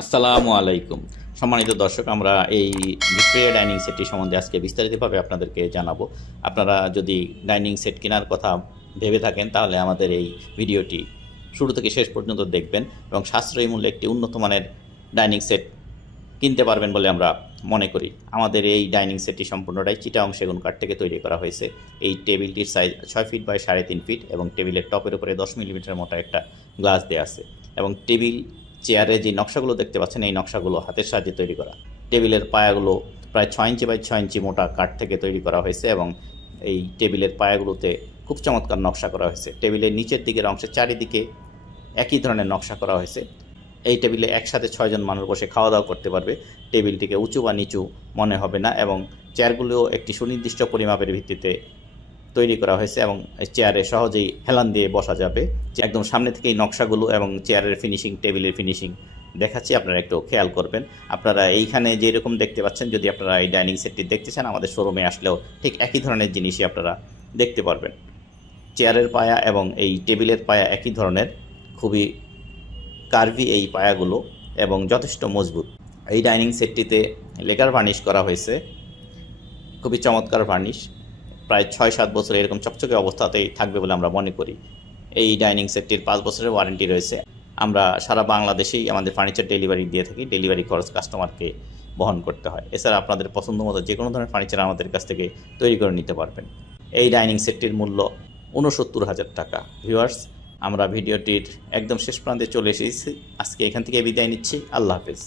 আসসালামু আলাইকুম। সম্মানিত দর্শক, আমরা এই ভিক্টোরিয়া ডাইনিং সেটটি সম্বন্ধে আজকে বিস্তারিতভাবে আপনাদেরকে জানাব। আপনারা যদি ডাইনিং সেট কেনার কথা ভেবে থাকেন, তাহলে আমাদের এই ভিডিওটি শুরু থেকে শেষ পর্যন্ত দেখবেন এবং সাশ্রয়ী মূল্যে একটি উন্নত মানের ডাইনিং সেট কিনতে পারবেন বলে আমরা মনে করি। আমাদের এই ডাইনিং সেটটি সম্পূর্ণটাই চিটাং সেগুন কাঠ থেকে তৈরি করা হয়েছে। এই টেবিলটির সাইজ ছয় ফিট বাই সাড়ে তিন ফিট এবং টেবিলের টপের উপরে দশ মিলিমিটার মোটা একটা গ্লাস দেওয়া আছে। এবং টেবিল চেয়ারে যে নকশাগুলো দেখতে পাচ্ছেন, এই নকশাগুলো হাতের সাহায্যে তৈরি করা। টেবিলের পায়াগুলো প্রায় ছয় ইঞ্চি বাই ছয় ইঞ্চি মোটা কাঠ থেকে তৈরি করা হয়েছে এবং এই টেবিলের পায়াগুলোতে খুব চমৎকার নকশা করা হয়েছে। টেবিলের নিচের দিকের অংশে চারিদিকে একই ধরনের নকশা করা হয়েছে। এই টেবিলে একসাথে ছয়জন মানুষ বসে খাওয়া দাওয়া করতে পারবে। টেবিলটিকে উঁচু বা নিচু মনে হবে না এবং চেয়ারগুলো একটি সুনির্দিষ্ট পরিমাপের ভিত্তিতে তৈরি করা হয়েছে এবং চেয়ারে সহজেই হেলান দিয়ে বসা যাবে। একদম সামনে থেকে এই নকশাগুলো এবং চেয়ারের ফিনিশিং টেবিলের ফিনিশিং দেখাচ্ছি, আপনারা একটু খেয়াল করবেন। আপনারা এইখানে যেরকম দেখতে পাচ্ছেন, যদি আপনারা এই ডাইনিং সেটটি দেখতে চান, আমাদের শোরুমে আসলেও ঠিক একই ধরনের জিনিসই আপনারা দেখতে পারবেন। চেয়ারের পায়া এবং এই টেবিলের পায়া একই ধরনের, খুবই কার্ভি এই পায়াগুলো এবং যথেষ্ট মজবুত। এই ডাইনিং সেটটিতে লেকার ভার্নিশ করা হয়েছে, খুবই চমৎকার ভার্নিশ প্রায় ছয় সাত বছর এরকম চকচকে অবস্থাতেই থাকবে বলে আমরা মনে করি। এই ডাইনিং সেটটির পাঁচ বছরের ওয়ারেন্টি রয়েছে। আমরা সারা বাংলাদেশেই আমাদের ফার্নিচার ডেলিভারি দিয়ে থাকি, ডেলিভারি খরচ কাস্টমারকে বহন করতে হয়। এছাড়া আপনাদের পছন্দ মতো যে কোনো ধরনের ফার্নিচার আমাদের কাছ থেকে তৈরি করে নিতে পারবেন। এই ডাইনিং সেটটির মূল্য উনসত্তর হাজার টাকা। ভিউয়ার্স, আমরা ভিডিওটির একদম শেষ প্রান্তে চলে এসেছি। আজকে এখান থেকে বিদায় নিচ্ছি। আল্লাহ হাফেজ।